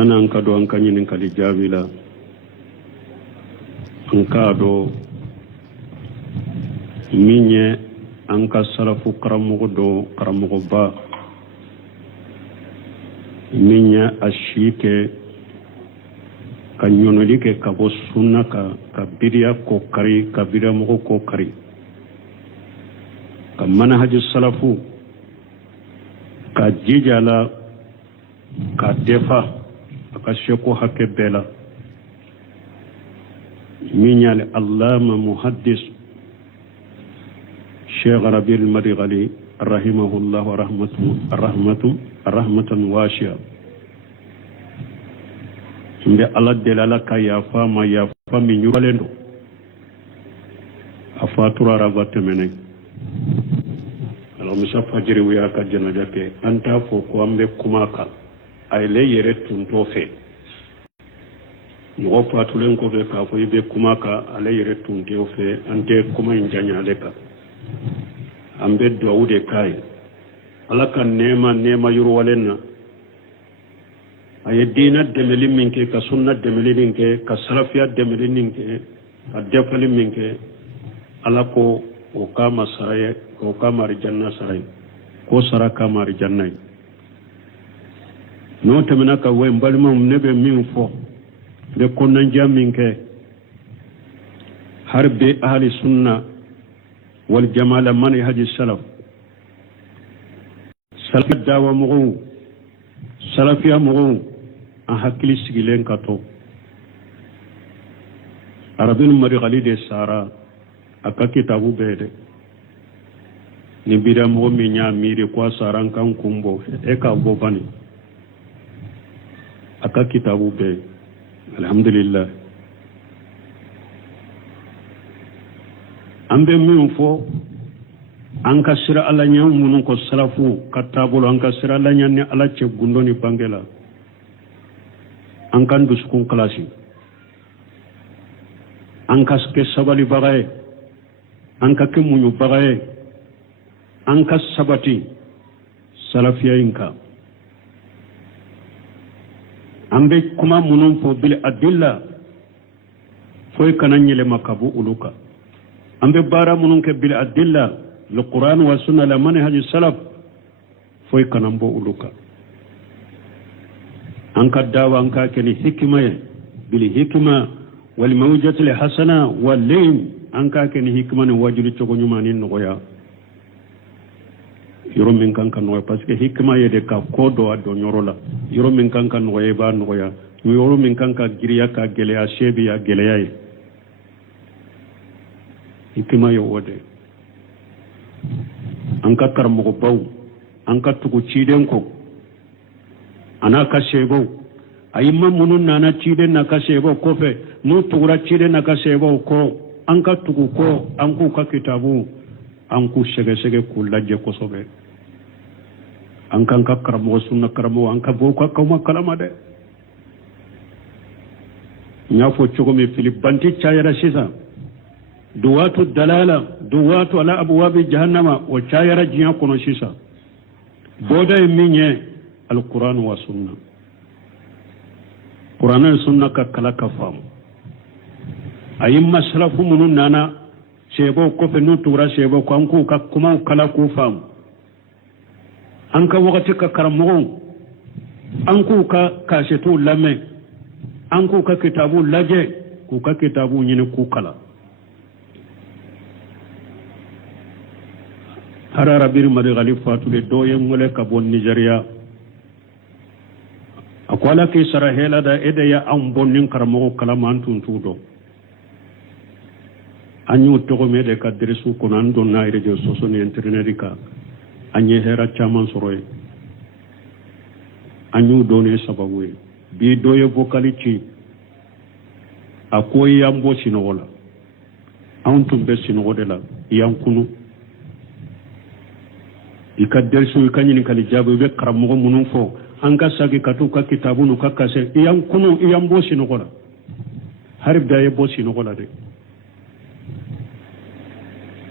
sanan ka do an kan yin kali jabila an ka do minye an ka salafu karamugo do karamugo ba minye ashike ka nyonoli ke ka bo sunna ka biriya ko kari ka biriya mugo ko kari ka manhaj salafu ka jijala ka defa aka sheko hakke bela minyal allama muhaddis Sheikh Rabi al-Madkhali rahimahullah wa rahmatan wasi'a mbe ala delala ka ya fama mi nyuralendo afatura rabatemene alors misa fajiri wiya ka jana jake anta fo ko ambe kumaka ay le yere tunto fe no fatulen ko be ka ko be kumaka ale yere tunto fe ante kuma injanya leka ambe dawude kai alaka nema yuru walenna ay dina demeli minke ka sunna demeli minke ka salafiya demeli minke ka defali minke alako o kama saraye o kama janna saraye ko saraka mari janna no temena ka we mbalima nebe min fo be konnan jaminke harbe ahli sunna wal jamal manhaj salaf salaf dawa mugu salafiya mugu a hakili sigilen kato Rabil Madkhali de sara aka kitabu bede ni bida mo mi nya miri kwa saran kan kumbo e ka bo bani aka kitabu be alhamdulillah ambe min fo an ka sira ala nya munun ko salafu katabulo an ka sira ala nya ni ala ce gundoni bangela an kan duskun klasi an ka ke sabali bagaye an ka ke munyu bagaye an ka sabati salafiyinka ambe kuma munun fo bil adilla foy kananyele makabu uluka ambe bara munun ke bil adilla le Qur'an wa sunna la manhaj salaf foy kanambo uluka an ka dawa an ka ke ni hikma bil hikma wal mawjati al hasana wal lim an ka ke ni hikma ni wajuri chogo nyumani noya yoro min kan kan noya parce que hikma yede ka kodo ado nyorola yoro min kan kan noya ba noya yoro min kan ka giriya ka geleya shebi ya geleya hikma yo wode an ka karmo baw an ka tugu ciden ko ana ka shebo ayimma munun nana ciden na ka shebo ko fe no tugura ciden na ka shebo ko an ka tugu ko an ku ka kitabu an ku shege ku laje ko sobe an kan ka karmo sunna karmo an ka bo ka kuma kalama de nya fo chogo mi filip banti chayara shisa duwatu dalala duwatu ala abwabi jahannama wa chayara jiya kono shisa boda minye alquran wa sunna quran and sunna ka kala ka fam ayimma salafu munun nana shebo ko fe no tura shebo ko an ku ka kuma kala ku fam an ka wakati ka karamo an ku ka kashetu lame an ku ka kitabu laje ku ka kitabu nyine ku kala harara bir Madkhali fatu de doye ngole ka bon Nigeria akwala ke sarahela da ede ya an bonnin karamo kala man tuntudo anyu to me de ka dresu konan don na ire jo soso ni internet ka anye hera chaman soroy anyu done sababu bi doye vocalici akoy yambo sinogola an tumbe sinogodela yankunu ikaddersu ikanyini kali jabu be karamo munun fo an ka sagi katuka kitabunu ka kase yankunu yambo sinogola harib da yebo sinogola de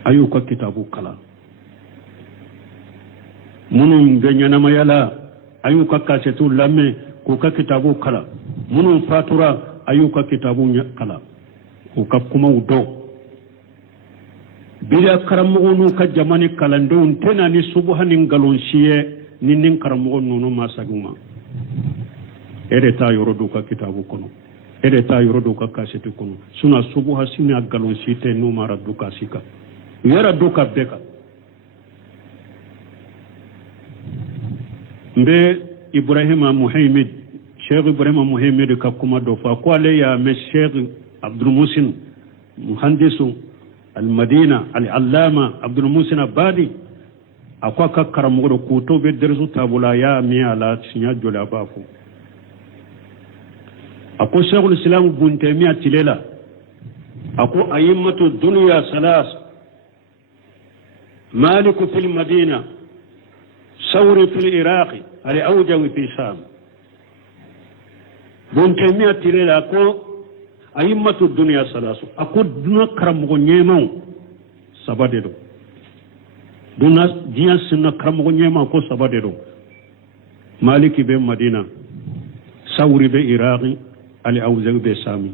ayu ka kitabu kala munun ganyana mayala ayu ka kase tu lamme ko ka kitabu kala munun fatura ayuka kitabu kala ko ka kuma udo bila karamogo nu ka jamani kalandon tena ni subhanin galonshiye nin karamogo nu masaguma ere ta yorodo ka kitabu kono ere ta yorodo ka kaseti kono suna subha sina galonshite nu mara duka sika yara duka beka mbe Ibrahima Muhammad Sheikh Ibrahima Muhammad ka kuma do fa ko ale ya me Sheikh Abdul Musin muhandisu al-Madina al-Allama Abdul Musin Abadi akwa ka karamogo ko to be dersu tabula ya mi ala sinya jola bafu ako Sheikhul Islam Ibn Taymiyyah tilela ako ayimmatu dunya salas مالك في المدينة ثوري في العراق الأوجوي في الشام Ibn Taymiyyah tilela ako ayimmatu dunya salasu ako duna karamogo nyema sabade do duna diya sunna karamogo nyema ko sabade do maliki be madina sawri be iraqi ali awzawi be sami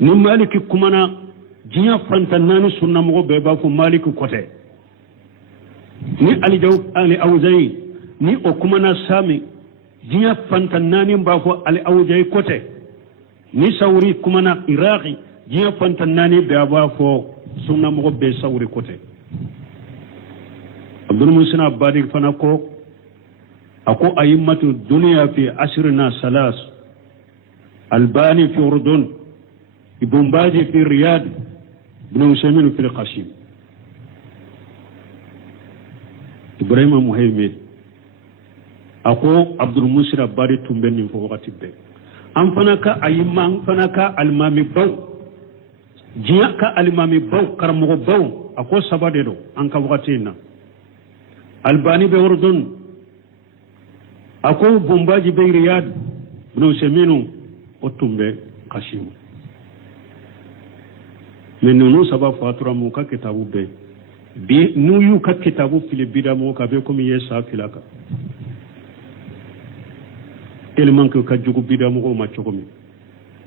ni maliki kumana diya fantanani sunna mo be ba ko maliki kote ni ali awzawi ni o kumana sami diya fantanani ba ko ali awzawi kote ni sawri kumana iraqi diya fantanani be ba ko sunna mo be sawri kote Abdul Musin Abadi fanako ako ayimmatu dunya fi asrina salas Albani fi Urdun Ibn Bazi fi Riyadh Ibn Usaymin fi Qashim Ibrahima Muhammad ako Abdul Musin Abadi tumben fo wakati be am fanaka ayimma am fanaka almami baw jiya ka almami baw karamo baw ako sabade do an ka wakati na Albani be Urdun ako Bombaji be Riyadh no seminu otumbe Qashim menno saba fatura mu ka kitabu be bi nuyu ka kitabu fili bidamo ka be komi yesa filaka tellement que ka jugu bidamo ko ma chokomi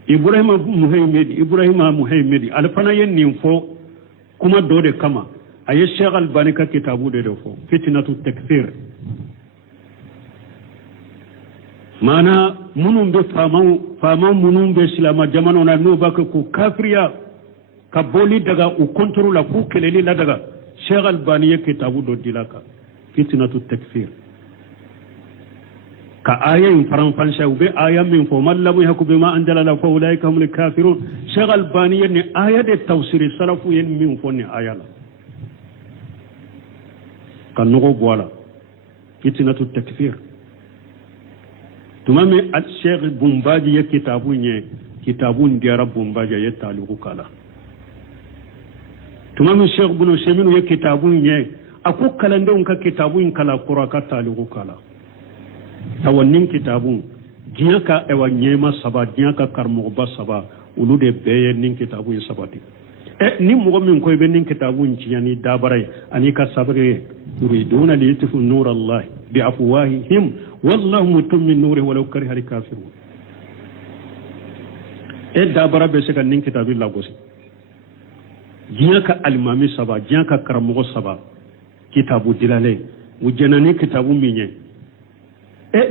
Ibrahima Muhammad alfana yen ninfo kuma dode kama aye Sheikh Albani ka kitabu de fo fitnatu takfir mana munum be fama munum be silama jamano na no baka ku kafriya ka boli daga u kontrol la ku keleli la daga Sheikh Albani ya kitabu do dilaka fitnatu takfir ka ayin faran fansha ube ayan min fo mallamu yakubu ma anjala la fa ulaika humul kafirun Sheikh Albani ne aya de tafsir salafu yen min fo ne ayala kan nugo boala fitnatu takfir tumame al Sheikh Bombaji ya kitabu nye kitabu ndiara Bombaji ya taluku kala tumame Sheikh Ibn Usaymin ya kitabu nye ako kalande unka kitabu kala kuraka taluku kala tawannin kitabu jiyaka ewa nyema saba jiyaka karmoba saba ulude beye nin kitabu sabati ni mo min koy be nin kitabu nyani dabaray ani ka sabre yuriduna li yutfu nur Allah bi afwahihim wallahu mutimmi nurihi walau kariha al kafirun dabara be se kan nin kitabu la gosi jiyaka almami saba jiyaka karmogo saba kitabu dilale wujenani kitabu minye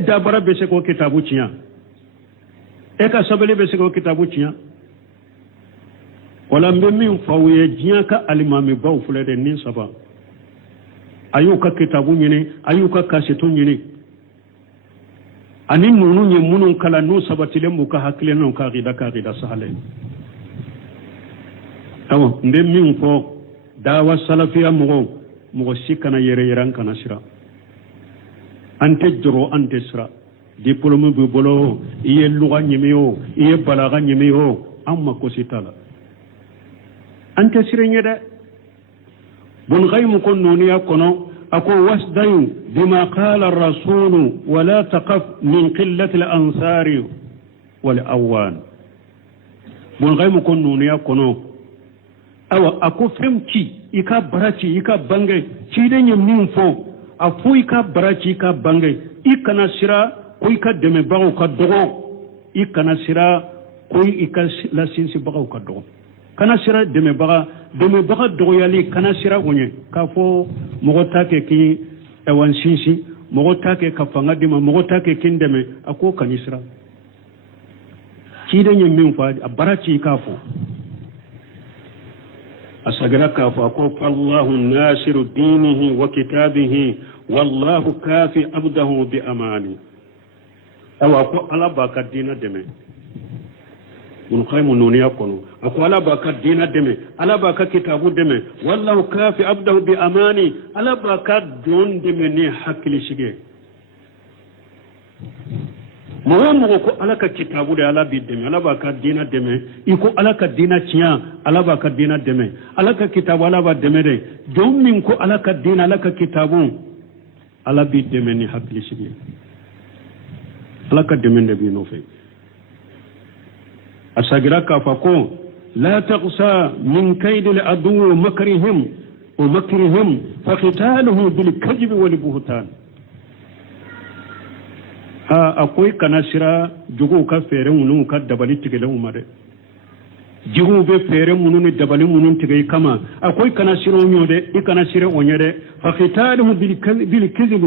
dabara be se ko kitabu tiya ka sabele be se ko kitabu tiya wala mbe min fawye jiyaka alimami baw fulede nin saba ayuka kitabu nyine ayuka kasetu nyine ani nunu nye munun kala no sabatile muka hakile non ka gida sahale tawo mbe min fo dawa salafiya mugo sikana yere yeran kana sira ante joro ante sira diplôme bu bolo iye lugha nyimiyo iye balaga nyimiyo amma ko sitala ante sirenya da bun ghaymu kun nuniya kono ako wasdayu bima qala ar-rasul wa la taqaf min qillati al-ansar wal awan bun ghaymu kun nuniya kono awa ako femci ika barati ika bangai ci den yin fo fo i ka baraci i ka bange i kana sira ko i ka dɛmɛbagaw ka dɔgɔ i kana sira ko i ka lasinsinbagaw ka dɔgɔ kana sira dɛmɛbaga dɔgɔyali kana sira o ɲɛ k'a fɔ mɔgɔ t'a kɛ k'i ɛwan sinsin mɔgɔ t'a kɛ ka fanga di ma mɔgɔ t'a kɛ k'i dɛmɛ a k'o kani sira ciden ye min fɔ a baraci i k'a fɔ أسأل فأقول الله ناصر دينه وكتابه والله كافي عبده بأمانه أو أقول على باك الدين دمي من خيم نوني أقول على باك الدين دمي على باك كتاب دمي والله كافي عبده بأمانه على باك دون دمي حق لشيء mɔgɔ ko ala ka kitabu de ala b'i dɛmɛ ala b'a ka diinɛ dɛmɛ i ko ala ka diinɛ tiɲɛ ala b'a ka diinɛ dɛmɛ ala ka kitabu ala b'a dɛmɛ dɛ jɔn min ko ala ka diinɛ ala ka kitabu ala b'i dɛmɛ ni hakilisigi ye ala ka dɛmɛ de b'i nɔfɛ a sagira k'a fɔ ko la taqsa min kaydi al-adu wa makrihim fa qitaluhu bil kadhib wal buhtan akwai kana sira jugu ka fere munun ka dabali tigelen ma de jugu be fere munun ni dabali munun tigei kama akwai kana sira onyo de i kana sira onye de fa khitaluhu bil kizb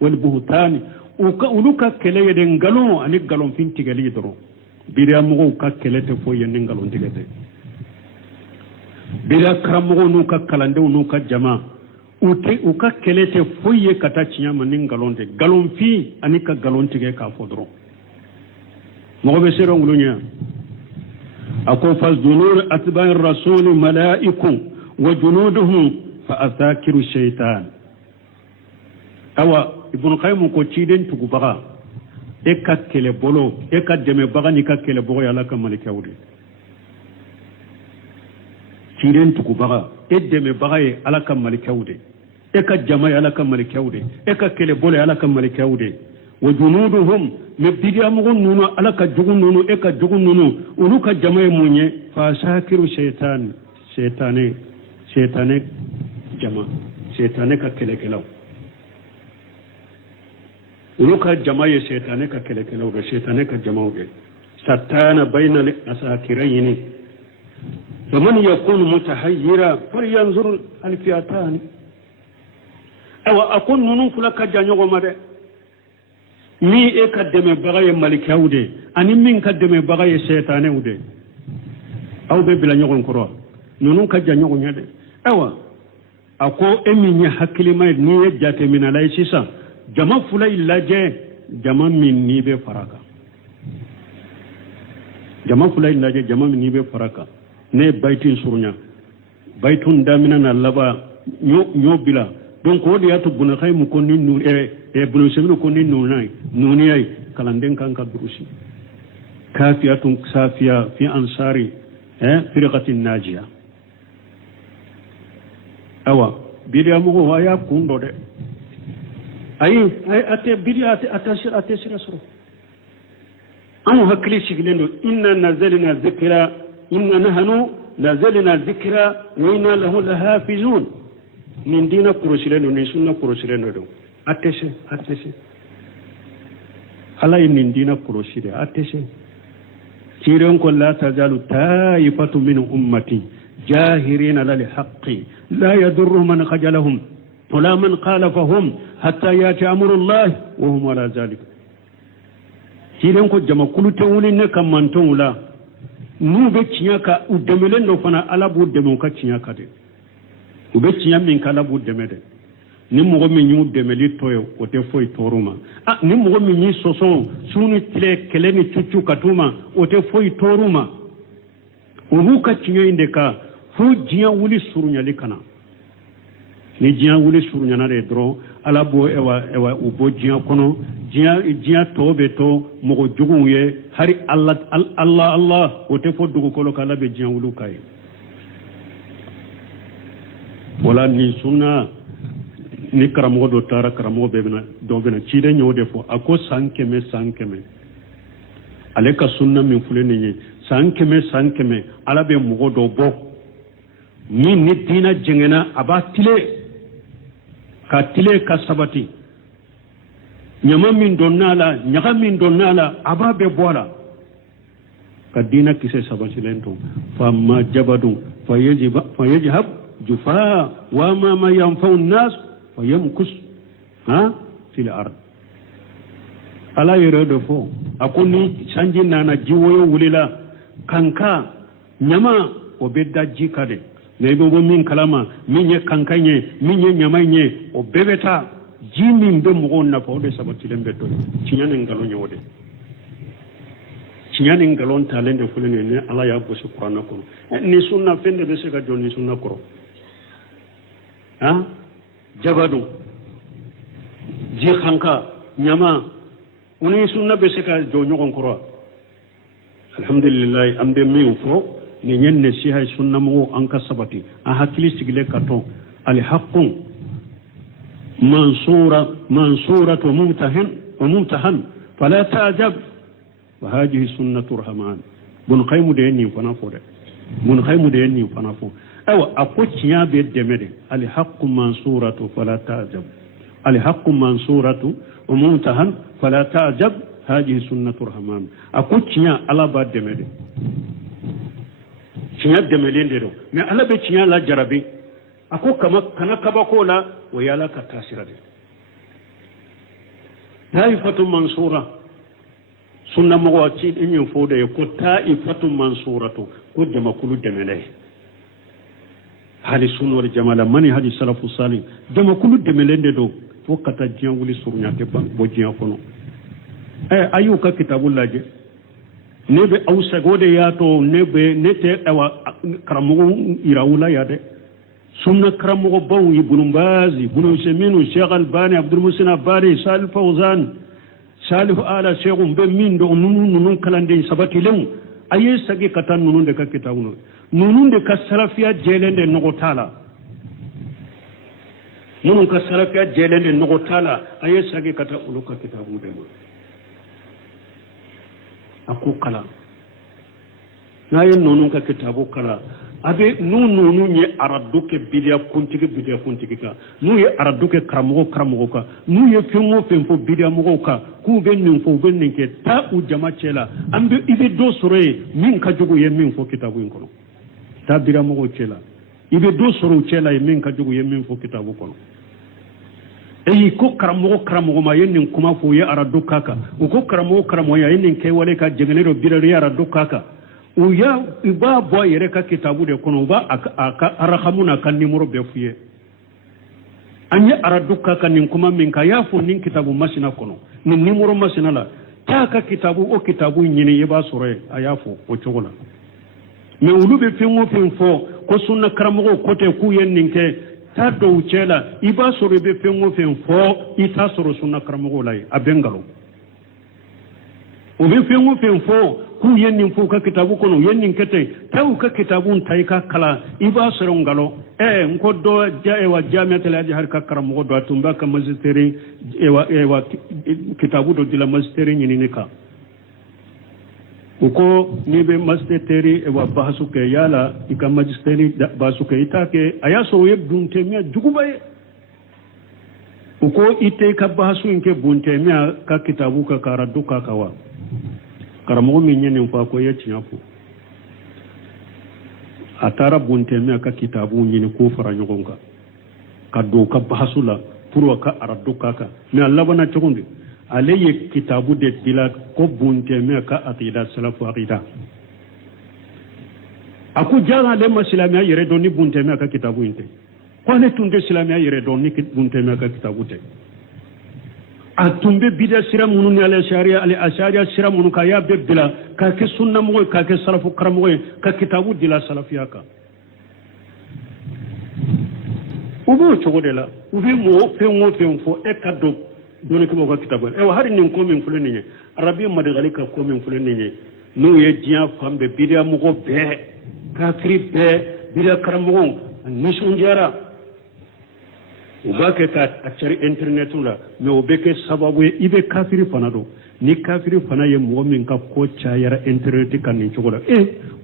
wal buhtan uluka kele de ngalo ani galon fin tigeli doro biriya mugo ka kele te fo yen ngalon tigete biriya karamugo nu ka kalande nu ka jama u ka kele te foye kata cinya manin galonte galon fi ani ka galon tige ka fodro mo be sero ngulunya ako fazdunur atba'i rasul malaiku wa junuduhum fa athakiru shaytan awa ibn qayyim ko ciden tugu baga e ka kele bolo e ka deme baga ni ka kele bogo yalla ka malika wudi ciden tugu baga e deme baga e ala ka malika wudi eka jama ala ka malikawde eka kele bole ala ka malikawde wa junuduhum mabdiya mugun nunu ala ka jugun nunu eka jugun nunu ulu ka jama munye fa shakiru shaytane jama shaytane ka kele kelaw ulu ka jama ye shaytane ka kele kelaw ga shaytane ka jama uge satana bayna al-asakirayn faman yakun mutahayyira falyanzur al-fi'atan awa akon nunu fula ka janyogo made mi e ka deme bagaye malikawde ani min ka deme bagaye shaytane ude aw be bila nyogon koro nunu ka janyogo nyade awa ako eminya hakilima ni e jate min alay sisa jama fula illaje jama min ni be faraka jama fula illaje jama min ni be faraka ne baitin surunya baitun damina na laba nyo bila donc o de yatu buna khay mu konni nu bunu semino konni nu nay nuni ay kalanden kan ka durusi kafiyatun safiya fi ansari firqatin najiya awa bidiya mu wa ya kundo de ay ate bidiya ate sirasro an hakli siglendo inna nazalna dhikra inna nahnu nazalna dhikra wa inna lahu lahafizun min dina kurosireno ni sunna kurosireno do attese ala min dina kurosire attese kiron ko la tazalu taifatu min ummati jahirina lil haqqi la yadurru man khajalahum wala man khalafahum hatta yati amrullah wa hum ala zalik kiron ko jama kulute woni ne kamanton wala nu be cinyaka udemelen do fana ala bu demo ka cinyaka de ube cinya min kala bu demede ni mogo min yu demeli toyo o te foy toruma ni mogo min yi soso sunu tile kele ni chuchu katuma o te foy toruma ubu ka cinya inde ka fu jiya wuli surunya likana ni jiya wuli surunya na de dro ala bo ewa ubo jiya kono jiya tobe to mogo jugun ye hari Allah o te fo dugu kolo kala be jiya wulu kai wala ni sunna ni karamogo do tara karamogo bena cide nyode fo ako sankeme ale ka sunna min fuleni ni sankeme ala be mugo do bo min ni dina jengena aba tile ka tile ka sabati nyama min donnala nyaga min donnala ababe bola ka dina kise sabati lento famma jabadu fayajhab jufa wa ma yanfa'u an-nas fayamkus fil ard ala yero fo akuni sanji nana jiwoyo wulila kanka nyama o bedda jikade ne bo min kalama min ye kankanye min ye nyamanye o bebeta jimi mbe mo na fo de sabati lembe do cinyane ngalo nyode cinyane ngalon talende fulene ne ala ya bo su qur'ana ko ni sunna fende be se ka joni sunna ko jabadu ji khanka nyama uni sunna be se ka jonyo kon ko alhamdulillah ambe mi fo ni ñenne si hay sunna mo an ka sabati a hakili sigile katon al haqqun mansuratu mumtahan fala ta'jab wa hadhihi sunnatu rahman bun khaymu de ni fana fo de bun khaymu de ni fana fo awa akociya be demede al haqqu mansuratu fala ta'jab al haqqu mansuratu mumtahan fala ta'jab hadhihi sunnatu rahman akociya ala ba demede cinya demelende do mais ala be cinya la jarabi ako kama kana kabako la wa yala ka tasira de taifatu mansura sunna mo wati inyo fode ko taifatu mansuratu ko de makulu demele hali sunna wal jamala mani hadi salafu salih de makulu demelende do fo kata jiyan wuli surunya te ban bo jiyan kono ayuka kitabullaje nebe ausa gode yato nebe nete awa karamugo irawula yade sunna karamugo baw ibn bazi ibn seminu sheikh albani abdul musin abari salih fawzan salih ala sheikhum be min do nunu kalande sabati lew aye sagi katan nunu de ka kitabuno nunu de ka salafiya jelende nogotala nunu ka salafiya jelende nogotala aye sagi kata uluka kitabu de ako kala naye nonu ka kitabu kala abe nunu nye araduke bidia kuntigi ka nu ye araduke karamogo ka nu ye fenfo bidia mogo ka ku be ninfo be ninke ta u jama chela ambe ibe do soro min ka jugu ye min fo kitabu in kono ta bidia mogo chela ibe do soro chela ye min ka jugu ye min fo kitabu kono ko karamogo ma yen kuma fo ye araduka ka ko karamogo ya yen ke wale ka jegenero birari araduka ka o ya iba bo yere ka kitabu de kono ba aka arahamuna kan nimero be fuye anya araduka ka nin kuma min ka ya fo nin kitabu masina kono nin nimero masina la ta ka kitabu o kitabu nyini ye ba sore ayafo o chogola me ulube fenfo ko sunna karamogo kote ku yen ninke ta do chela iba soro be fenfo ita soro sunna karamogo lai abengalo o be fenfo ku yennin fo ka kitabu kono yennin kete taw ka kitabu tay ka kala iba soro ngalo nko do jaewa jami'atul azhar ka karamogo do tumba ka magisteri ewa kitabu do dila magisteri nyini ka uko nibe magisteri ewa bahasu ke yala ika magisteri bahasu ke itake ayaso ye buntemia jugubaye uko ite ka bahasu inke buntemia ka kitabu ka karaduka kawa karamogo minyene mfa ko ye chinyafu atara buntemia ka kitabu nyini ko fara nyogonka ka do ka bahasu la purwa ka araduka ka me Allah bana chogondi aleye kitabu de dila ko buntemia ka aqida salafu aqida aku jara le masilamiya yere doni buntemia ka kitabu inte ko ne tunde islamia yere doni buntemia ka kitabu te atumbe bida sira munu ni ala sharia sira munu ka ya bebila ka ke sunna mo ka ke salafu karamo ka kitabu dila salafiya ka ubu chogodela ubi mo fenfo e kado doni ko ka kitabu e wa hari nin ko min fulani ne arabi madagali ka ko min fulani ne no ye dia fambe bida mo go be kafiri be bida karamo ni sunjara ubake ka acari internet la me obeke sababu ibe kafiri fanado ni kafiri fana ye mo min ka ko chayara internet kan ni chogola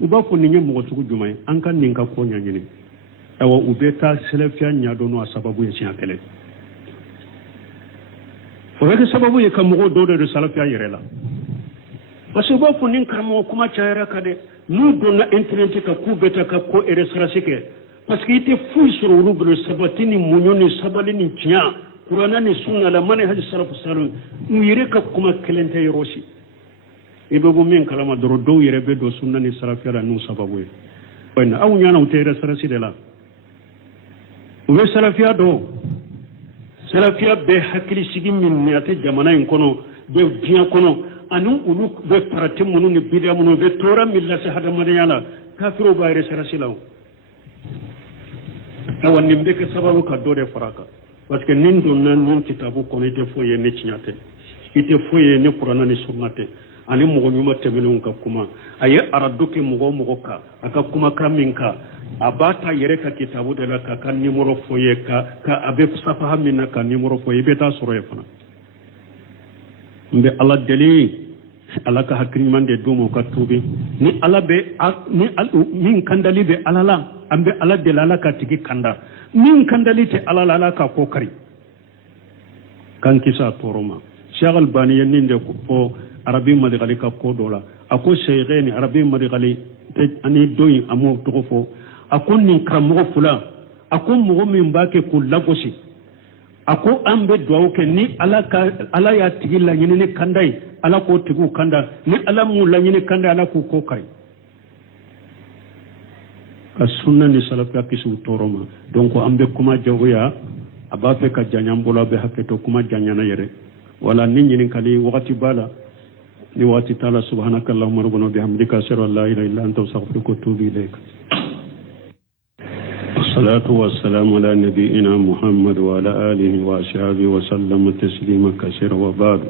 ubako ni nye mo tugu jumai an kan ni ka ko nyanyini awa ubeta selefia nyado no sababu ye siakele o bɛ kɛ sababu ye ka mɔgɔw dɔw de salafiya yɛrɛ la parce que u b'a fɔ ni karamɔgɔ kuma cayara ka dɛ n'u donna internet ka k'u bɛ ta ka ko erasirasi kɛ parce que i tɛ foyi sɔrɔ olu bolo sabati ni muɲu ni sabali ni tiɲɛ kuranɛ ni sunna la mani hali salafu salih u yɛrɛ ka kuma kelen tɛ yɔrɔ si i bɛ bɔ min kalama dɔrɔn dɔw yɛrɛ bɛ don sunna ni salafiya la n'u sababu ye aw ɲana u tɛ erasirasi de la u bɛ salafiya dɔn salafiya bɛ hakilisigi min ni a tɛ jamana in kɔnɔ bɛ diɲɛ kɔnɔ ani olu bɛ parati minnu ni bidiya minnu bɛ tɔɔrɔ min lase hadamadenya la kafirow b'a erasirasi la awa nin bɛ kɛ sababu ka dɔ de fara a kan parce que nin donna nin kitabu kɔnɔ i tɛ foyi ye ne tiɲɛ tɛ i tɛ foyi ye ne kuranɛ ni sunna tɛ ani mɔgɔ ɲuman tɛmɛnenw ka kuma a ye arado kɛ mɔgɔ o mɔgɔ kan a ka kumakan min kan a b'a ta yɛrɛ ka kitabu de la k'a ka nimoro fɔ ye ka a bɛ safaha min na ka nimoro fɔ ye i bɛ taa sɔrɔ ye fana n bɛ ala deli ala ka hakili ɲuman de d'u ma u ka tuubi ni ala bɛ min kandali bɛ ala la an bɛ ala deli ala ka tigi kanda min kandali tɛ ala la ala ka ko kari kan kisi a tɔɔrɔ ma Sheikh Albani ye nin de fɔ arabi madigali ka ko dɔ la a ko seyikɛ ni arabi madigali ani dɔ in a m'o tɔgɔ fɔ a ko nin karamɔgɔ fila a ko mɔgɔ min b'a kɛ k'u lagosi a ko an bɛ dugawu kɛ ni ala y'a tigi laɲini ni kanda ye ala k'o tigiw kanda ni ala m'u laɲini kanda ala k'u ko kari ka sunna ni salafiya kisi u tɔɔrɔ ma donc an bɛ kuma jagoya a b'a fɛ ka janya n bolo a bɛ hakɛ to kuma janyana yɛrɛ wala ni ɲininkali wagati b'a la ni wagati t'a la subhanaka allahumma rabbana bihamdika ashhadu an la ilaha illa anta astaghfiruka wa atubu ilayk والصلاة والسلام على نبينا محمد وعلى آله وأصحابه وسلم تسليما كثيرا وبعد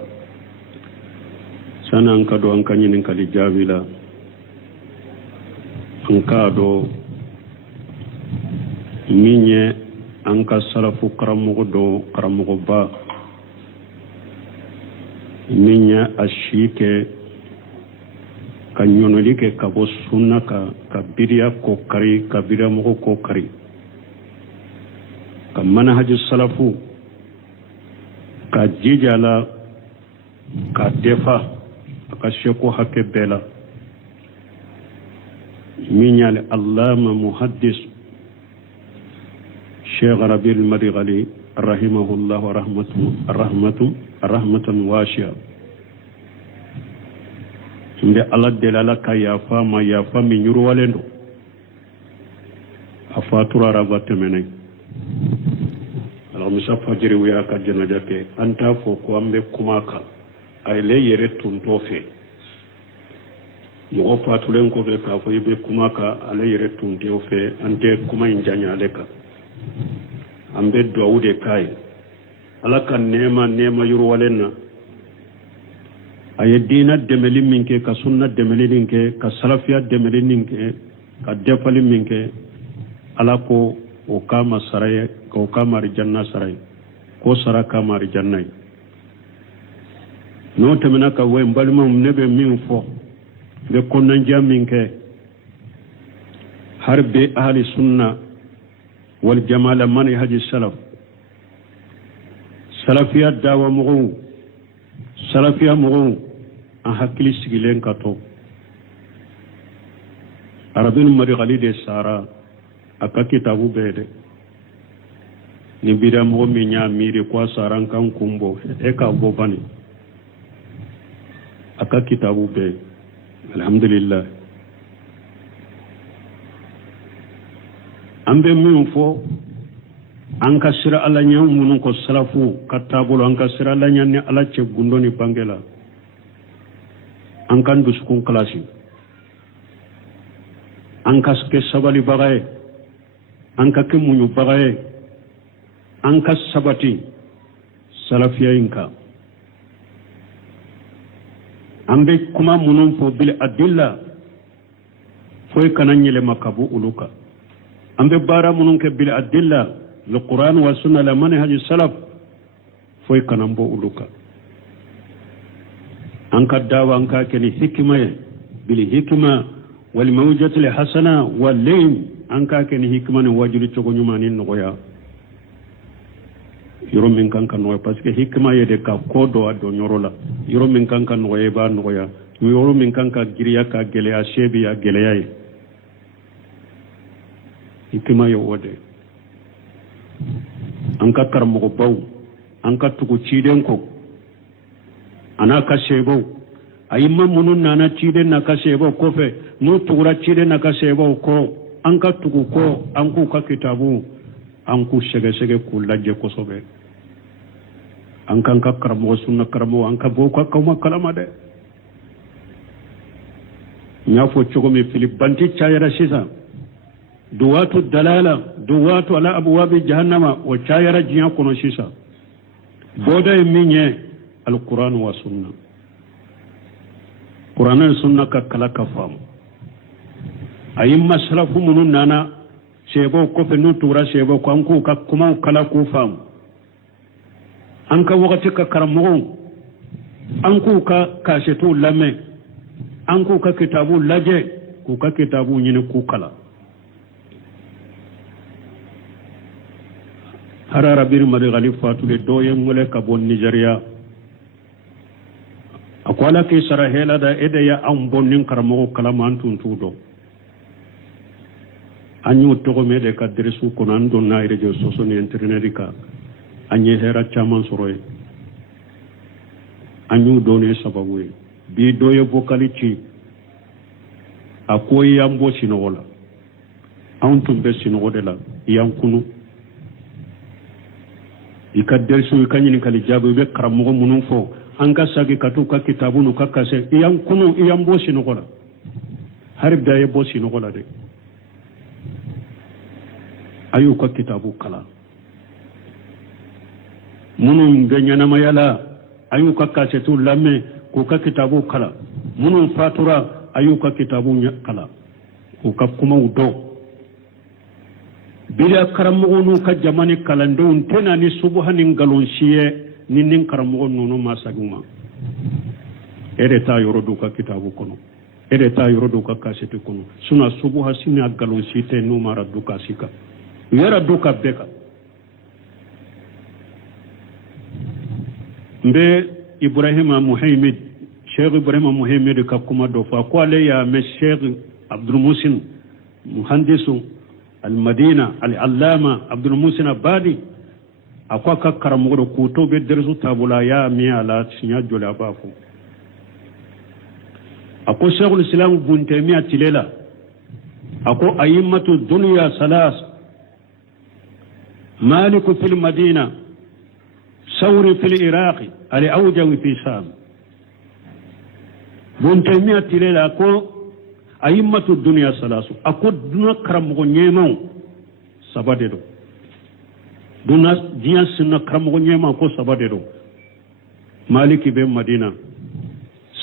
sana an ka do an ka ɲininkali jaabi la an k'a dɔn min ye an ka salafu karamɔgɔ dɔ karamɔgɔba min ye a si kɛ ka ɲɔnɔli kɛ ka bɔ sunna ka biriya ko kari ka biriya mɔgɔ ko kari ka manhaji salafu ka jija la ka defa a ka seko hakɛ bɛɛ la min ye allama muhaddis Sheikh Rabi al-Madkhali rahimahullah rahmatan wasi'a nde ala delala ka yafa ma yafa min yurwalen do a fatura raba temene alamisa fajiri wiya ka janaja ke anta fo ko ambe kuma ka ay le yere tunto fe mo fatulen ko be ka fo be kuma ka ale yere tunto fe ante kuma injanya le ka ambe dawude kai ala kan nema yurwalen na aye dina demeli minke ka sunna demeli ninke ka salafiya demeli ninke ka defali minke ala ko o kama saraye ko kama janna saraye ko sara kama janna no temena ka way mbalma nebe min fo be konnan jaminke harbe ahli sunna wal jamal manhaj salaf salafiya dawa mugu salafiya mugu an hakili sigilen ka to arabin Madkhali de sara aka kitabu bede ni bida mo mi nya miri kwa saran kan kumbo e ka bo bani aka kitabu be alhamdulillah ambe min fo an ka sira ala nya munun ko salafu katabul an ka sira ala nya ni ala ce gundoni bangela an kan dusukun kalasi an ka ke sabali bagaye an ka ke munyu bagaye an ka sabati salafiya inka an be kuma munun fo bil adilla foy kanan yele makabu uluka an be bara munun ke bil adilla le Qur'an wa sunna la manhaj salaf foy kanan bo uluka an ka dawa an ka keni hikma bil hikma wal mawjati al hasana wal laym an ka keni hikma ne wajuri cogo nyumani noya yoro min kan kan noya parce que hikma yede ka kodo ado nyorola yoro min kan kan noya ba noya yoro min kan ka giriya ka geleya shebi ya geleya hikma yo wode an ka karmogo baw an ka tugu ciden ko ana ka shebo ayimma munun nana ciden na ka shebo kofe no tugura ciden na ka shebo ko an ka tugu ko an ku ka kitabu an ku shege ku lajje ko sobe an kan ka karamo sunna karamo an ka bo ka kuma kalama de nya fo chogo mi filip banti chayara shisa duwatu dalala duwatu ala abwabi jahannama wa chayara jiya kono shisa boda minye alquran wa sunna qur'an and sunna ka kala ka fam ayim masrafu munun nana shebo ko fe no tura shebo ko an ko ka kuma kala ku fam an ka wakati ka karamo an ko ka kashetu lame an ko ka kitabu laje ko ka kitabu nyine ku kala harara bir mari khalifatu le doye mule ka bon Nigeria akwala ke sara hela da ede ya an bonnin karamo kala man tun tudo anyu to me de ka dresu ko nan don na rejo soso ni internet ka anye hera chaman soroy anyu done sababu bi doye bokalici akoy yambo sinogola an tumbe sinogodela yankunu ikadder su kanyini kali jabu be karamo munun fo an ka sagi katu ka kitabu no ka kase yankunu yambo sinogola harib da yebo sinogola de ayu ka kitabu kala munun ganyana mayala ayu ka kasetu lamme ko ka kitabu kala munun fatura ayu ka kitabu kala ko ka kuma udo bila karamogo nu ka jamani kalando tena ni subhanin galon shiye nin karamogo nu masaguma ere ta yorodu ka kitabu kono ere ta yorodu ka kasetu kono suna subha sina galon shite nu mara duka sika yara duka beka mbe Ibrahima Muhammad Sheikh Ibrahima Muhammad ka kuma do fa ko le ya me Sheikh Abdul Musin muhandisu al-Madina al-Allama Abdul Musin Abadi akwa ka karamugo ko to be dersu tabula ya mi ala sinya jola bafo ako Sheikh al-Islam Ibn Taymiyyah tilela ako ayimmatu dunya salas مالك في المدينة ثور في العراق الأوجوي في شام ابن تيمية تليلا أكو أئمة الدنيا ثلاثة أكو دنا كرم غنيمو سبادرو دنا ديان سنة كرم غنيمو أكو سبادرو مالك في المدينة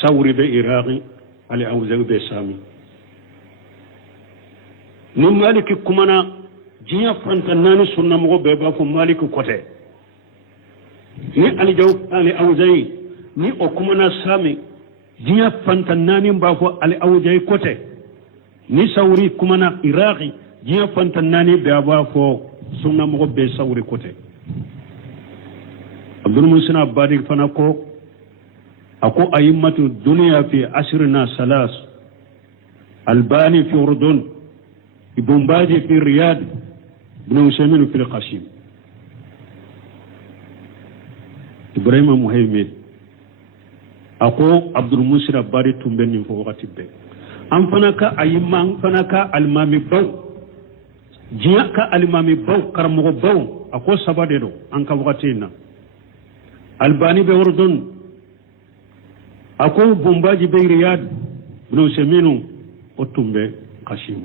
ثور في العراق الأوجوي في شام نم مالك كمانا jiya fantanani sunna mo be ba ko maliku kote ni ali jaw ali awzai ni o kuma na sami jiya fantanani ba ko ali awzai kote ni sauri kuma na iraqi jiya fantanani be ba ko sunna mo be sauri kote abdul musina badi fana ko ako ayimmatu dunya fi asrina salas albani fi urdun ibn baji fi riyad ابن مسلمين في القاسم إبراهيم محمد أقو عبد المنصر باري تنبني في وقت به أم فناك أيمان فناك المامي بو جياك المامي بو كرمو بو أقو سبادرو أنك وقتنا الباني بوردون أقو بومباجي برياض ابن مسلمين وتنبه قاسم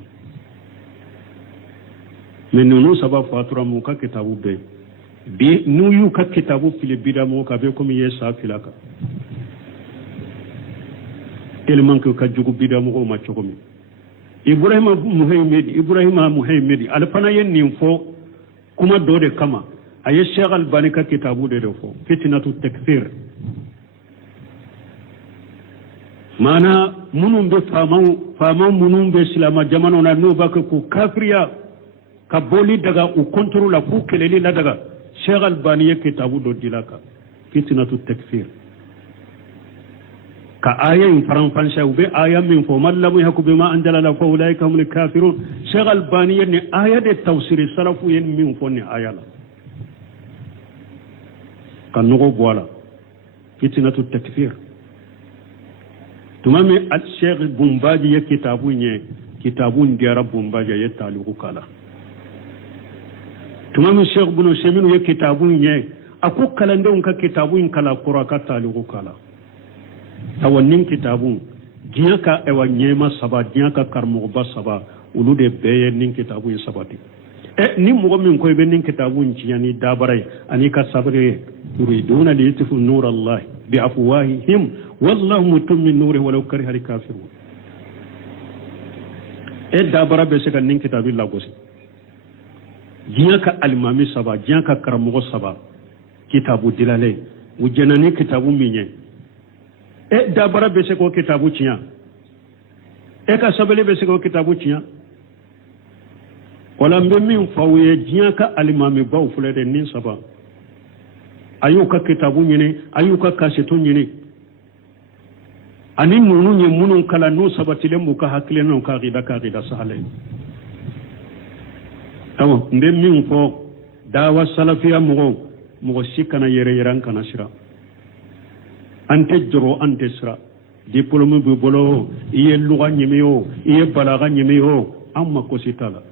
mais nous saba fatura mu ka kitabu be bi nu yu ka kitabu fili bidamo ka be comme yesa filaka tellement que ka jugu bidamo ko ma chokomi Ibrahima Muhammad alfana yen nin fo kuma do de kama aye Sheikh Albani ka kitabu de fo fitnatu takfir mana munum be fama munum be islama jamano na no baka ku kafriya ka boli daga u contrôle ku keleli la daga Cheikh Albani kitabu do dilaka fitnatu takfir ka aya in faran fansha ube aya min fo mallamu yaku bima anzala la fa ulaika humul kafirun Cheikh Albani ne aya de tafsir salafu yen min fo ne aya la kan no bola fitnatu takfir tumami al Cheikh Bumbaji kitabu nye kitabu ndiara Bumbaji yetaliku kala tumami Cheikh Ibn Seminu kitabu nye ako kalande unka kitabu in kala qura ka taliku kala tawannin kitabu diaka ewa nyema saba diaka karmo ba saba ulude beye nin kitabu in sabati ni mo min ko be nin kitabu in ciyani dabarai ani ka sabre yuriduna li yutfu nur Allah bi afwahihim wallahu mutimmi nurihi walau kariha al kafirun dabara be se kan nin kitabu la gosi diaka almami saba diaka karmo saba kitabu dilale wujenani kitabu minye dabara be se ko kitabu tiya ka sabele be se ko kitabu tiya wala mbe min fawye diya ka alimami baw fulede nin saba ayuka kitabu nyine ayuka kasetu nyine ani nunu nye munun kala no sabatile mbuka hakile no ka gida sahale tawo mbe min fo dawa salafiya mugo sikana yere yeran kana sira ante joro ante sira diplôme bi bolo iye lugha nyimiyo iye balaga nyimiyo amma ko sitala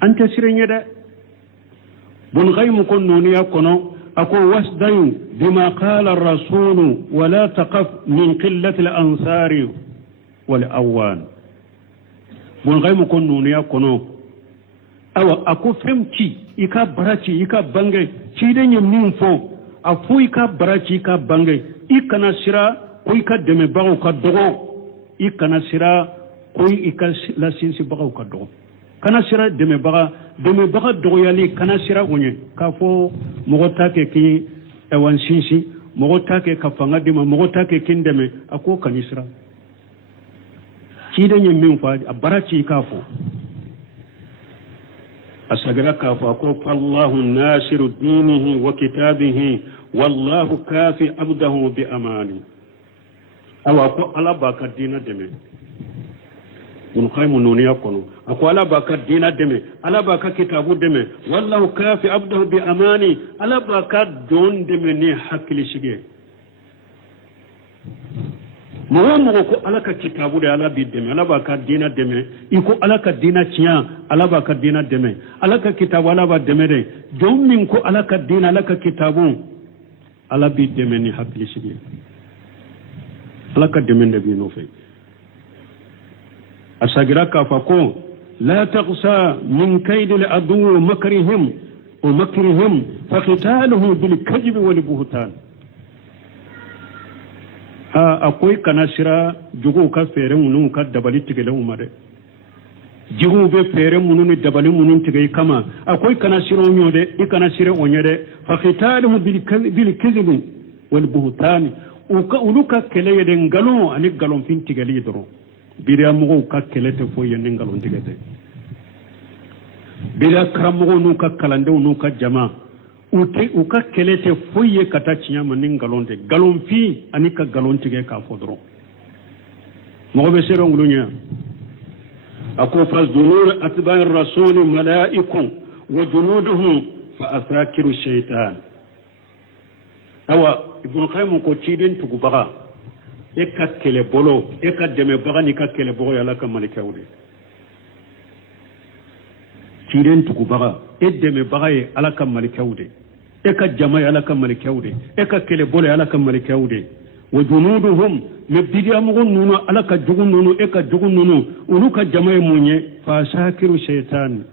ante sira nyeda bun ghaymu kon noniya kono ako wasdayu bima qala ar-rasul wa la taqaf min qillati al-ansari wal awan bun ghaymu kon noniya kono awa ako femci ika baraci ika bangai ci da yin fo a fu ka baraci ka bangai ikana sira ko ika deme bago ka dogo ikana sira ko ika la sinsi bago ka dogo kana sira deme baga dogo yali kana sira gonye ka fo mogo take ki ewan sinsi mogo take ka fanga dima mogo take kin deme ako kanisira ci da yin fa a baraci ka fo أسألك فأقول الله ناصر دينه وكتابه والله كافي عبده بأمانه أو أقول على باك الدين دمي من خيم نوني أقول على باك الدين دمي على باك كتابه دمي والله كافي عبده بأمانه على باك دون دمي ني حكي شيء mogo ko alaka kitabu de ala bi deme ala ba ka dina deme iko alaka dina tiya ala ba ka dina deme alaka kitabu ala ba deme de jom min ko alaka dina alaka kitabu ala bi deme ni hakli sigi alaka deme de bi no fe asagira ka fa ko la taqsa min kayd al adu makrihim wa makrihim fa qitaluhu bil kadhib wal buhtan akwai kana sira jugo ka fere munun ka dabali tigele umare jigo be fere munun dabali munun tigei kama akwai kana sira onyode ikana sira onyede fa khitaluhu bil kadhib wal buhtan uluka kele yede ngalo ani galon fin tigeli doro biriya mugo ka kele te fo yende ngalon tigete biriya karamugo nu ka kalande nu ka jama uka kelete foye kata chinyama nin galonte galon fi ani ka galon tige ka fodro mo be sero ngulunya ako fa dunur atba'i ar-rasul mala'ikum wa junuduhum fa asakiru shaytan awa ibn qayyim ko ciden tugu baga e ka kele bolo e ka deme baga ni ka kele bolo yalla ka malikawde ciden tugu baga e deme baga e ala ka malikawde e ka jama ala ka malikawde e ka kele bolo ala ka malikawde wa junuduhum me bidiamu nunu ala ka jugun nunu e ka jugun nunu ulu ka jama e munye fa sakiru shaytane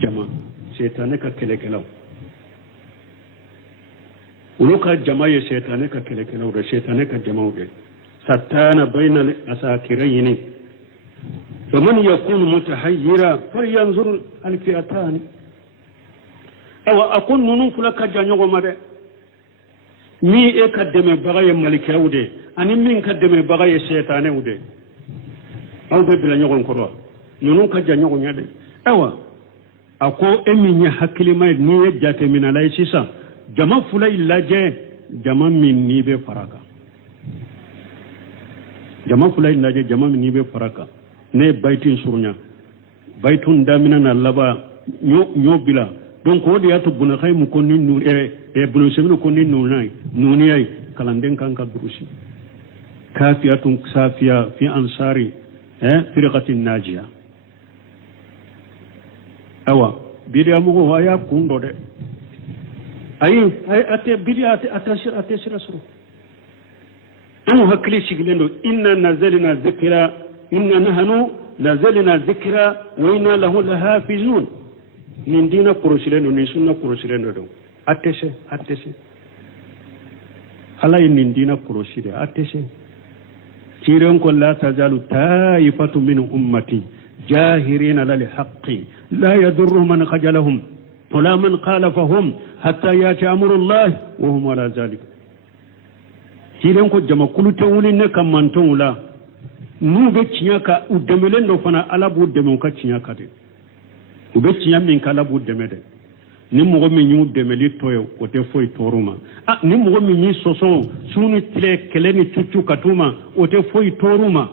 jama shaytane ka kele kelaw ulu ka jama e shaytane ka kele kelaw de shaytane ka jama de satana bayna al-asakirayn فمن يكون متحيرا فلينظر الفئتان أو أكون نونك لك جانيو مدى مي إكدم بغاية ملكة ودي أني من كدم بغاية شيطان ودي أو ببلا نيوغن كروا نونك جانيو مدى أو ako eminya hakilima ni jate minalai sisa jama fula ilaje jama min ni be faraka jama fula ilaje jama min ni be faraka ne baitin surnya baitun damina na laba nyo bila donc o de yato buna khay mu konni nu bunu semino konni nu nay nuni ay kalanden kan ka durusi kafiyatun safiya fi ansari firqatin najiya awa bidiya mugo waya kundo de ay ate bidiya ate sirasuru anu hakli siglendo inna nazalna dhikra inna nahnu nazalna dhikra wa inna lahu lahafizun min dina kurusirendo ni sunna kurusirendo do atese ala yin dina kurusire atese tiren ko la tazalu taifatu min ummati jahirina lil haqqi la yadurru man khajalahum wala man khalafahum hatta yati amrullah wa hum ala zalik tiren ko jama kulute wuli ne kamanton wala nu be cinyaka udemelendo fana ala bu demo ka cinyaka de ube cinya min kala bu demede ni mogo min yu demeli toyo o te foy toruma ni mogo min yi soso sunu tile kele ni cucu katuma o te foy toruma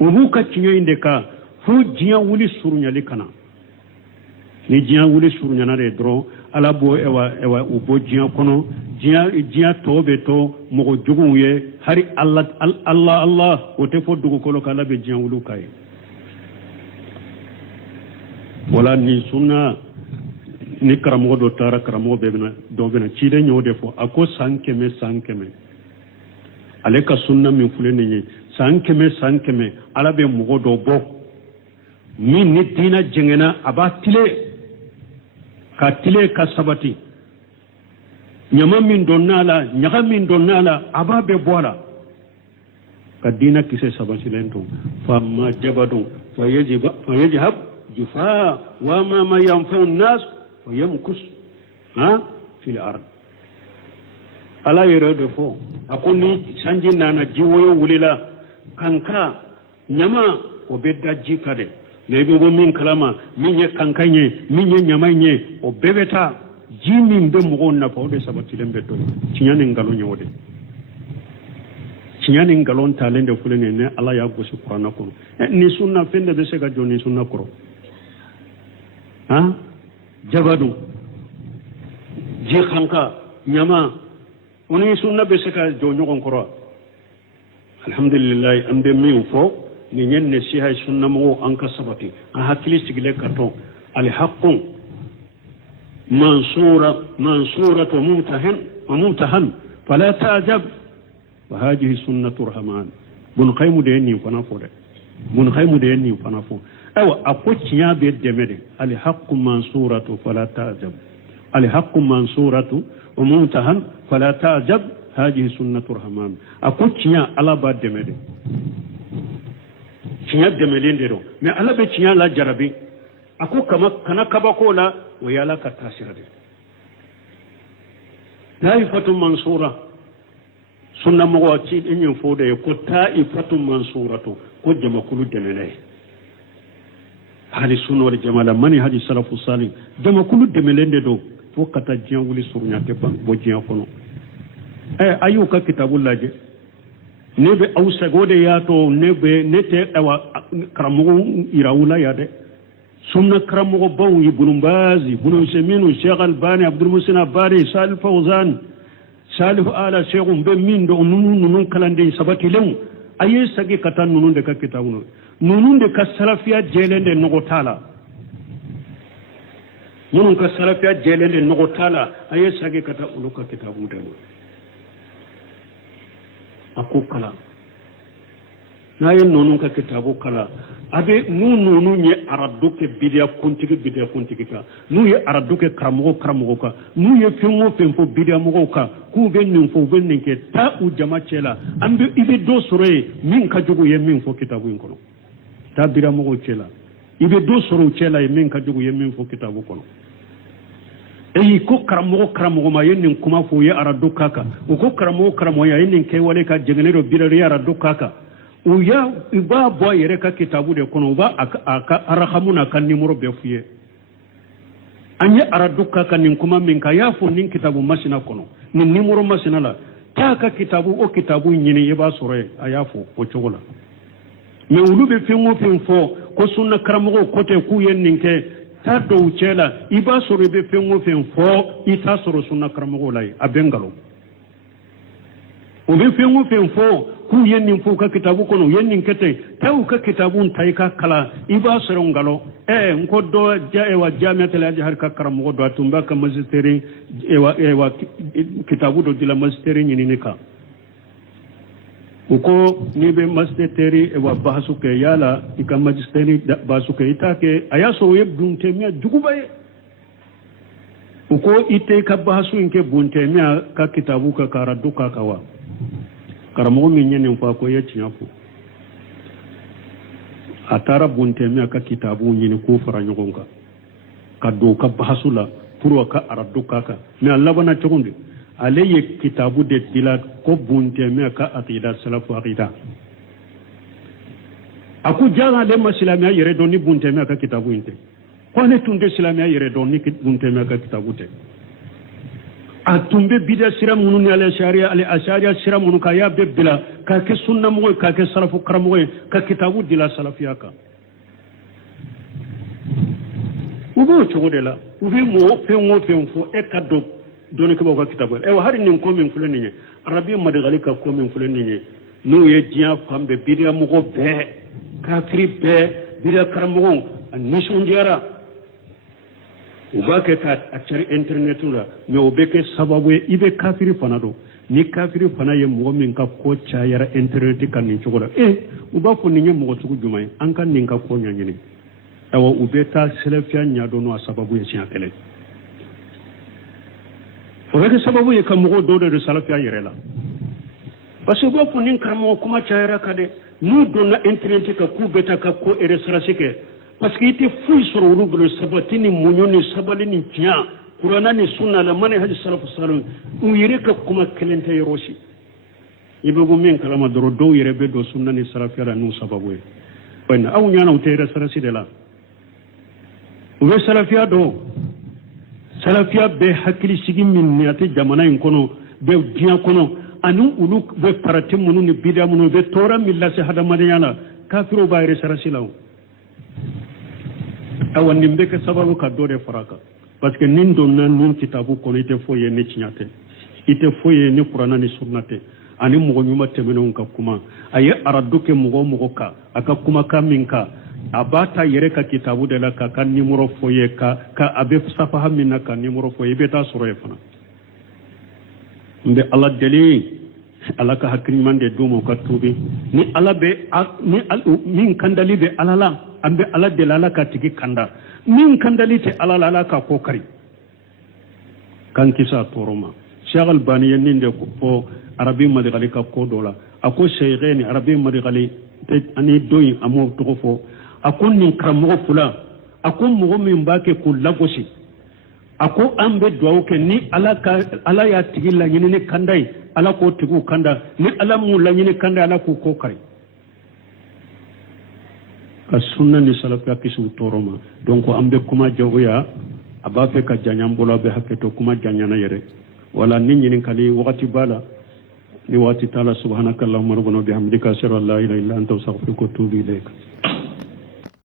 ubu ka cinya inde ka fu jinya wuli surunyali kana ni jinya wuli surunyana de dro ala bo ewa ubo jinya kono jinya tobe to mogo jugu ye hari Allah o te fo dugu kolo kala be jinya wulu kai wala ni sunna ni karamo do tara karamo be bena do bena cide nyode fo ako sankeme ale ka sunna min fulene ni sankeme ala be mugo do bo min ni dina jengena aba tile ka sabati nyama min donnala aba be bola ka dina kise sabati lento fa ma jabadu fa yajhab جفاء وما ما ينفع الناس ويمكث في الأرض ألا يرد فو أقول لي سانجينا نجيوه وللا كانكا نما وبدا جيكاري لبي ومن كلاما من يكانكاي من ينياماي وبيبتا جيمين بمغون نفاود سبتي لمبتو تياني نغالو نيودي تياني نغالون تالين دفولين نه الله يغوسي قرانا كون ني سنة فين بسيكا جو ني سنة كرو jabadu je khanka nyama oni sunna be seka jo nyogon koro alhamdulillah ambe mi fo ni nyenne si hay sunna mo anka sabati a hakili sigile kato al haqqu mansuratu mumtahan fala ta'jab wa hadhihi sunnatu rahman bun khaymu de ni fana fo de bun khaymu de ni fana fo awa akochiya be demede al haqqu mansuratu fala ta'jab al haqqu mansuratu wa mumtahan fala ta'jab hadhihi sunnatu rahman akochiya ala ba demede chiya demede ndero me ala be chiya la jarabi ako kama kana kabako la wa yala ka tasirade taifatu mansura sunna mo wati enyin fode ko taifatu mansuratu ko jama kulu demede hali sunna wal jamaa mani hadi salafu salih dama kulu demelende do fo kata jiyan wuli surunya te ban bo jiyan kono ayuka kitabullaje nebe awsa gode ya to nebe nete awa karamugo irawula ya de sunna karamugo bawu ibn bazi ibn seminu sheikh albani abdul musin abari salih fawzan salih ala sheikh be min do nunun kalande sabati lew ayi sagi kata nunun de ka kitabuno nunun de ka salafiya jelende nogotala nunun ka salafiya jelende nogotala ayi sagi kata uluka kitabu de ako kala na yen nunun ka kitabu kala abe nunu nye araduke bidia kuntigi ka nu ye araduke karamogo ka nu ye fenfo bidia mogo ka ku be ninfo be ninke ta u jama chela ambe ibe do sore min ka jogo ye min fo kitabu inkono ta bidia mogo chela ibe do soro chela ye min ka jogo ye min fo kitabu kono eyi ko karamogo ma yen nin kuma fo ye araduka ka ko karamogo ya yen nin ke wale ka jegenero bidare araduka ka uya iba bo yere ka kitabu de kono ba aka arahamuna kan nimero be fuye anye araduka ka nin kuma min ka yafo nin kitabu masina kono nin nimoro masina la ta ka kitabu o kitabu nyini iba sore ayafo o chogola me ulu be fengo fenfo ko sunna karamogo kote ku yen ninke ta do chela iba sore be fengo fenfo ita soro sunna karamogo lai abengalo o be fengo fenfo ku yen nin fo ka kitabu kono yen nin kete taw ka kitabu tay ka kala iba soro ngalo nko do jaewa jamiatul azhar ka karamogo do tumba ka magisteri ewa kitabu do dila magisteri nyini ka uko ni be magisteri ewa bahasu ke yala ika magisteri bahasu ke itake ayaso yebdun temia dugubaye uko ite ka bahasu inke buntemia ka kitabu ka karaduka kawa karamogo minyene mfa ko yechiafu atara buntemia ka kitabu nyini ko fara nyogonga ka do ka bahasula pour ka araduka ka me Allah bana chogonde aleye kitabu de dila ko buntemia ka aqida salafu aqida aku janga de masilamiya yere doni buntemia ka kitabu inte ko ne tunde islamia yere doni buntemia ka kitabu te atumbe bida sira munu ni ala sharia sira munu ka ya bebila ka ke sunna mo ka ke salafu karamo ka kitabu dila salafiya ka ubo chogode la ubi mo fenfo e kaddo doni ko ka kitabu e hari nin ko min fulen ni arabi madagali ka ko min fulen ni no ye dia fambe bida mo ko be kafiri be bida karamo an nison diara ubake ta acari internet la me obeke sababu ibe kafiri fanado ni kafiri fana ye mo min ka ko chayara internet kan ni chogola ubako ni nyemo tugu jumay an kan ni ka ko nyanyini awa ubeta selefia nyado no sababu ye siakele obeke sababu ye kam mo do de salafia yerela parce que ubako ni karamo kuma chayara kade nu donna internet ka ku beta ka ko ere sarasike parce que ite fouille sur le ruble sabatini munyoni sabalini tiya qur'ana ni sunna la mane hadi salafu sallam u yire ka kuma kelente yoroshi ibugo men kalama doro do yire be do sunna ni salafira nu sababu e bana aw nyana u tere sarasi de la u be salafia do salafia be hakili sigi min ni ate jamana in kono be diya kono anu ulu be parati munu ni bida munu be tora millasi hada madiyana kafiro ba yire sarasi law awan nimbe ke sababu ka dore faraka parce que nin donna nun kitabu kono ite foye ne chinyate ite foye ne qur'ana ni sunnate ani mugo nyuma temeno ka kuma aye araduke mugo ka aka kuma kaminka abata yere ka kitabu de la ka kan numero foye ka abe safaha minna ka numero foye beta soro efana mbe ala deli ala ka hakri mande dumo ka tubi ni ala be ni min kandali be alala ambe ala delala ka tigi kanda min kandali te ala ka kokari kan kisa toroma shagal bani yenninde ko arabi madigali ka ko dola ako sheygheni arabi madigali te ani doyi amo to fo akon nin karamo fula akon mo min bake ko lagosi ako ambe duwaw ke ni ala ya tigi la nyini ne kandai ala ko tigu kanda ni ala mu la nyini kanda ala ko kokari ka sunna ni salafiya kisu toroma donc ambe kuma jagoya abafe ka janyambola be haketo kuma janyana yere wala nin nyini kali wakati bala ni wati taala subhanakallahumma rabbana bihamdika ashhadu an la ilaha illa anta astaghfiruka wa atubu ilayk